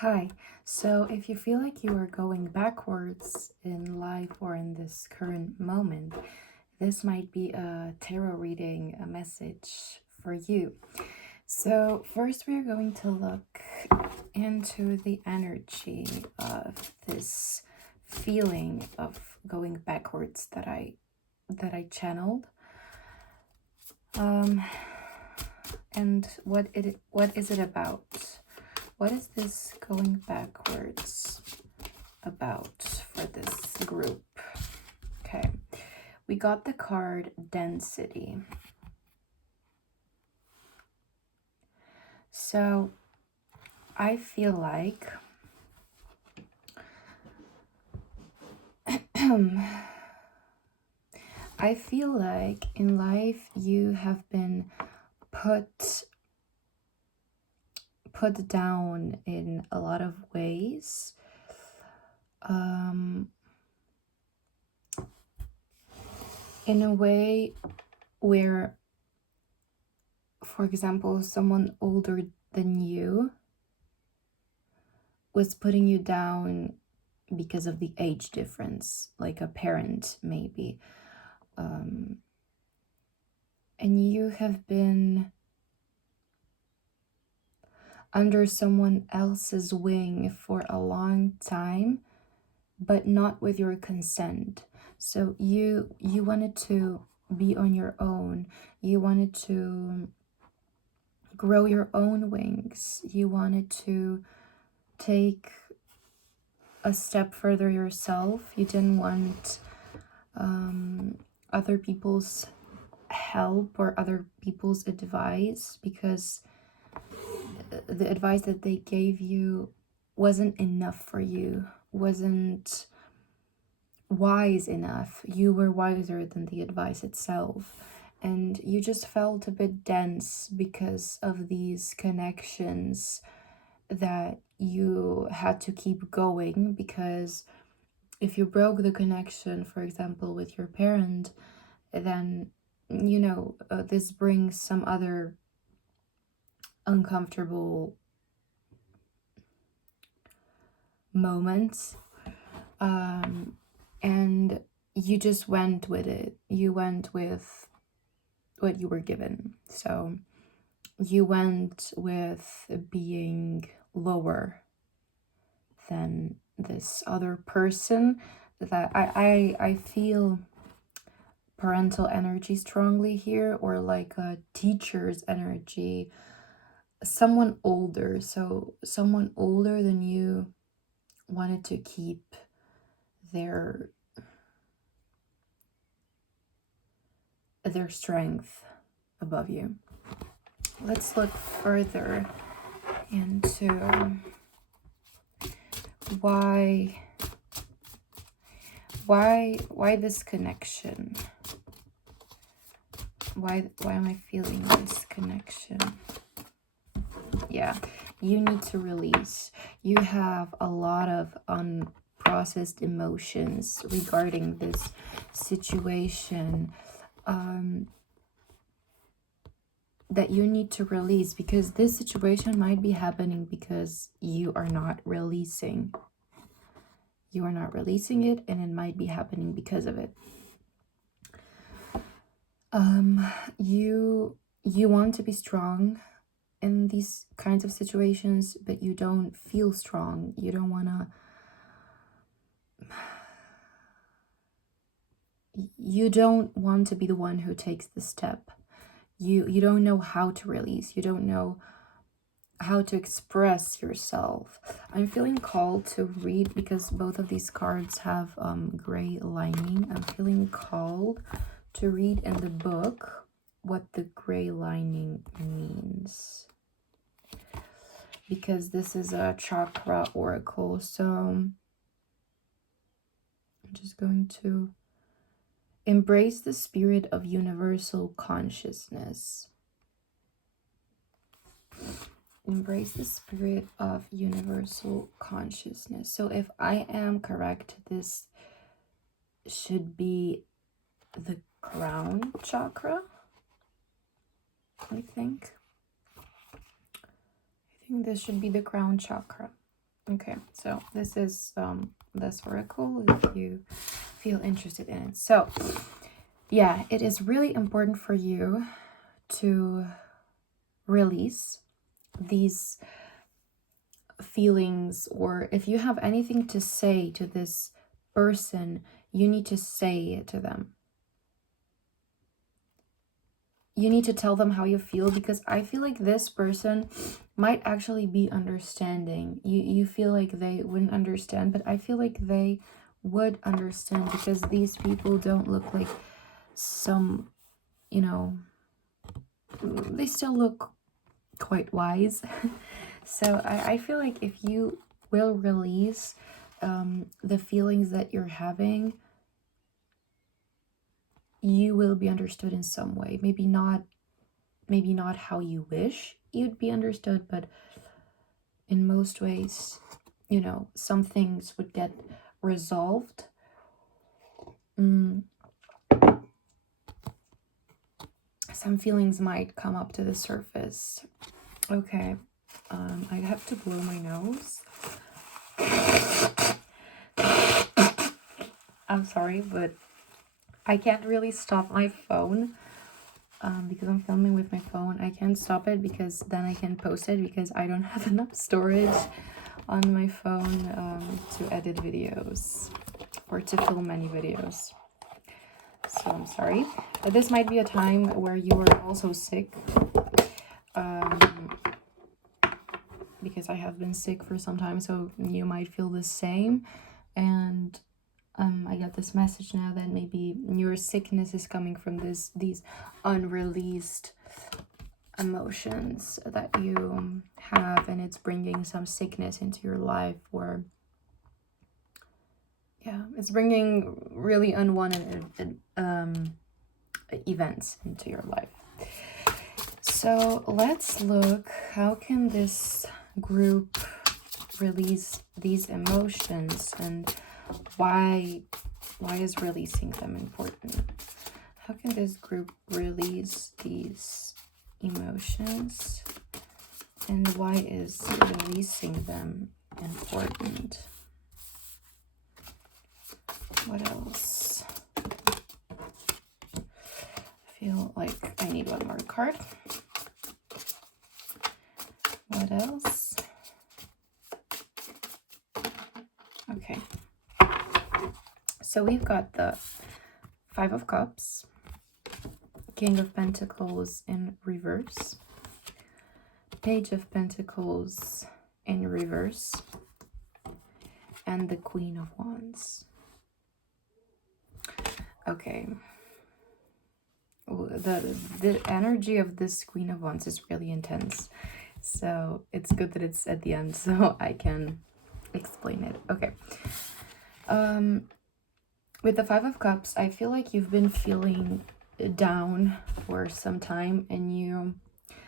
Hi. So, if you feel like you are going backwards in life or in this current moment, this might be a tarot reading, a message for you. So, first, we are going to look into the energy of this feeling of going backwards that I channeled. Um, and what is it about? What is this going backwards about for this group? Okay, we got the card Density. So I feel like I feel like in life you have been put down in a lot of ways. In a way where, for example, someone older than you was putting you down because of the age difference, like a parent maybe. And you have been under someone else's wing for a long time, but not with your consent. So you wanted to be on your own. You wanted to grow your own wings. You wanted to take a step further yourself. You didn't want other people's help or other people's advice, because the advice that they gave you wasn't enough for you, wasn't wise enough. You were wiser than the advice itself, and you just felt a bit dense because of these connections that you had to keep going. Because if you broke the connection, for example, with your parent, then this brings some other uncomfortable moments, and you just went with it. You went with what you were given. So you went with being lower than this other person. That I feel parental energy strongly here, or like a teacher's energy, someone older. So someone older than you wanted to keep their strength above you. Let's look further into why this connection. Why am I feeling this connection? Yeah, you need to release. You have a lot of unprocessed emotions regarding this situation, that you need to release, because this situation might be happening because you are not releasing. You are not releasing it, and it might be happening because of it. You want to be strong in these kinds of situations, but you don't feel strong. You don't want to be the one who takes the step. You don't know how to release. You don't know how to express yourself. I'm feeling called to read, because both of these cards have gray lining. I'm feeling called to read in the book what the gray lining means, because this is a chakra oracle. So I'm just going to embrace the spirit of universal consciousness. Embrace the spirit of universal consciousness. So if I am correct, this should be the crown chakra, I think. This should be the crown chakra. Okay, so this is this oracle if you feel interested in it. So yeah, it is really important for you to release these feelings, or if you have anything to say to this person, you need to say it to them. You need to tell them how you feel, because I feel like this person might actually be understanding. You feel like they wouldn't understand, but I feel like they would understand, because these people don't look like some, you know, they still look quite wise. So I feel like if you will release the feelings that you're having, you will be understood in some way. Maybe not how you wish you'd be understood, but in most ways, you know, some things would get resolved. Some feelings might come up to the surface. Okay, I have to blow my nose. I'm sorry, but I can't really stop my phone because I'm filming with my phone. I can't stop it because then I can post it, because I don't have enough storage on my phone to edit videos or to film many videos. So I'm sorry, but this might be a time where you are also sick, because I have been sick for some time, so you might feel the same. And I got this message now that maybe your sickness is coming from these unreleased emotions that you have, and it's bringing some sickness into your life, or yeah, it's bringing really unwanted events into your life. So let's look, how can this group release these emotions, and why is releasing them important? How can this group release these emotions, and why is releasing them important? What else? I feel like I need one more card. What else? Okay. So we've got the Five of Cups, King of Pentacles in reverse, Page of Pentacles in reverse, and the Queen of Wands. Okay. The energy of this Queen of Wands is really intense. So it's good that it's at the end so I can explain it. Okay. With the Five of Cups, I feel like you've been feeling down for some time, and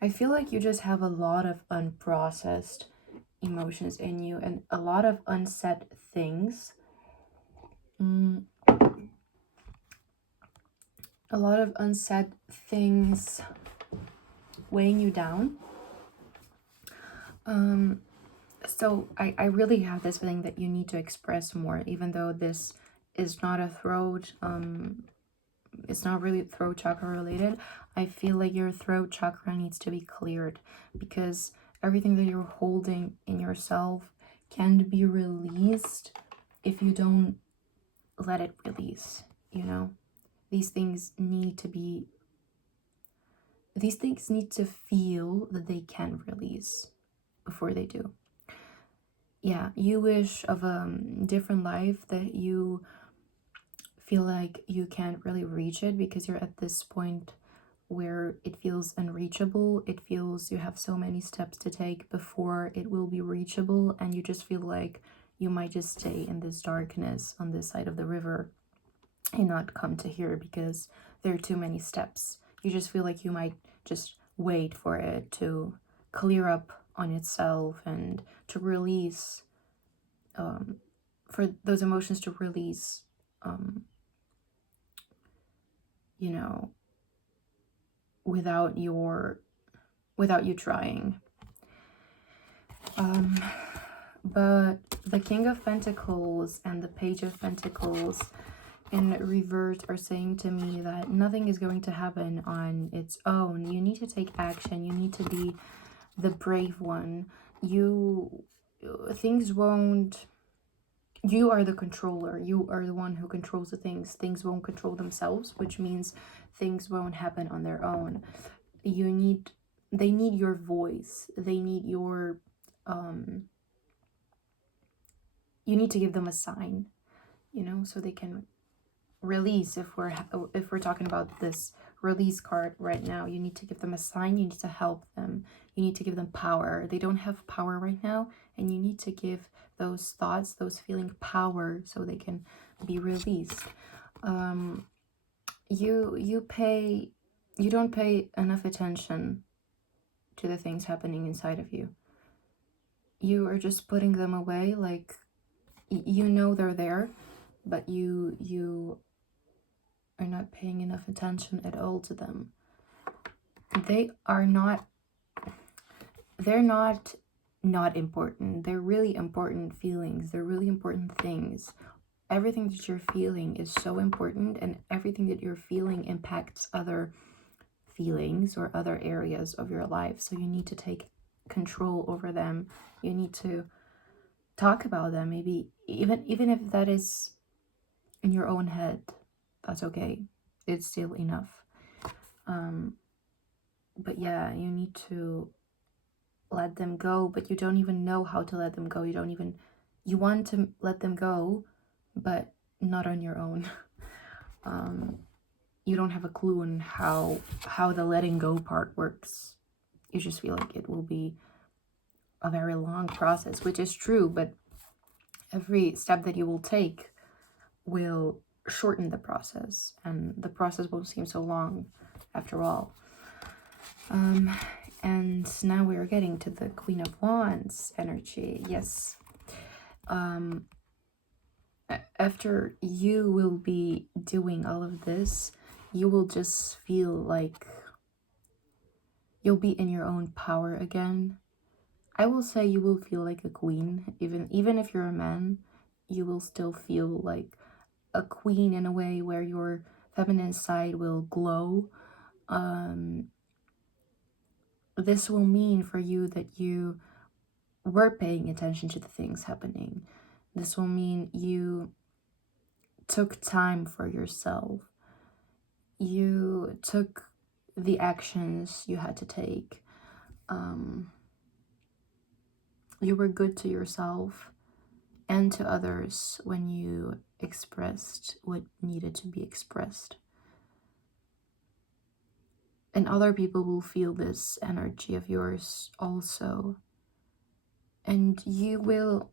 I feel like you just have a lot of unprocessed emotions in you, and a lot of unsaid things. A lot of unsaid things weighing you down. So I really have this feeling that you need to express more, even though this is not a throat, it's not really throat chakra related. I feel like your throat chakra needs to be cleared, because everything that you're holding in yourself can be released if you don't let it release, you know? These things need to feel that they can release before they do. Yeah, you wish of a different life that you feel like you can't really reach it, because you're at this point where it feels unreachable. It feels you have so many steps to take before it will be reachable, and you just feel like you might just stay in this darkness on this side of the river and not come to here because there are too many steps. You just feel like you might just wait for it to clear up on itself and to release, for those emotions to release, you know, without you trying. But But the King of Pentacles and the Page of Pentacles in reverse are saying to me that nothing is going to happen on its own. You need to take action. You need to be the brave one. Things won't, you are the controller. You are the one who controls the things. Things won't control themselves, which means things won't happen on their own. They need your voice. They need your, you need to give them a sign, you know, so they can release. If we're talking about this release card right now, you need to give them a sign. You need to help them. You need to give them power. They don't have power right now, and you need to give those thoughts, those feeling power, so they can be released. You don't pay enough attention to the things happening inside of you. You are just putting them away, like, you know they're there, but you are not paying enough attention at all to them. They're not important. They're really important feelings. They're really important things. Everything that you're feeling is so important, and everything that you're feeling impacts other feelings or other areas of your life. So you need to take control over them. You need to talk about them. Maybe even if that is in your own head, that's okay. It's still enough. But yeah, you need to let them go, but you don't even know how to let them go. You want to let them go, but not on your own. You don't have a clue on how the letting go part works. You just feel like it will be a very long process, which is true, but every step that you will take will shorten the process, and the process won't seem so long after all. And now we are getting to the Queen of Wands energy. Yes. After you will be doing all of this, you will just feel like you'll be in your own power again. I will say you will feel like a queen. Even if you're a man, you will still feel like a queen in a way where your feminine side will glow. This will mean for you that you were paying attention to the things happening. This will mean you took time for yourself. You took the actions you had to take. You were good to yourself and to others when you expressed what needed to be expressed. And other people will feel this energy of yours also. And you will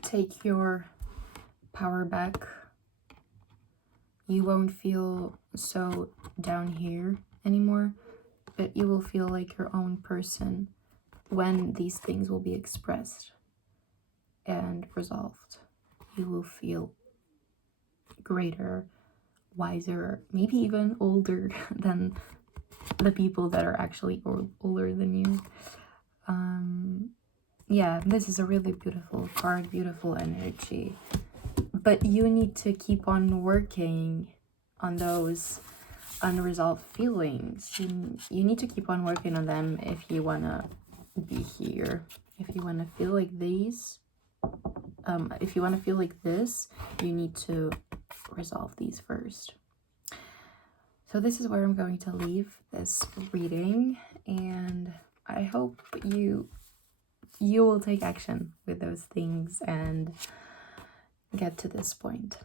take your power back. You won't feel so down here anymore, but you will feel like your own person when these things will be expressed and resolved. You will feel greater, wiser, maybe even older than the people that are actually older than you. Yeah, this is a really beautiful card, beautiful energy. But you need to keep on working on those unresolved feelings. You need to keep on working on them if you want to be here. If you want to feel like these, if you want to feel like this, you need to resolve these first. So this is where I'm going to leave this reading, and I hope you will take action with those things and get to this point.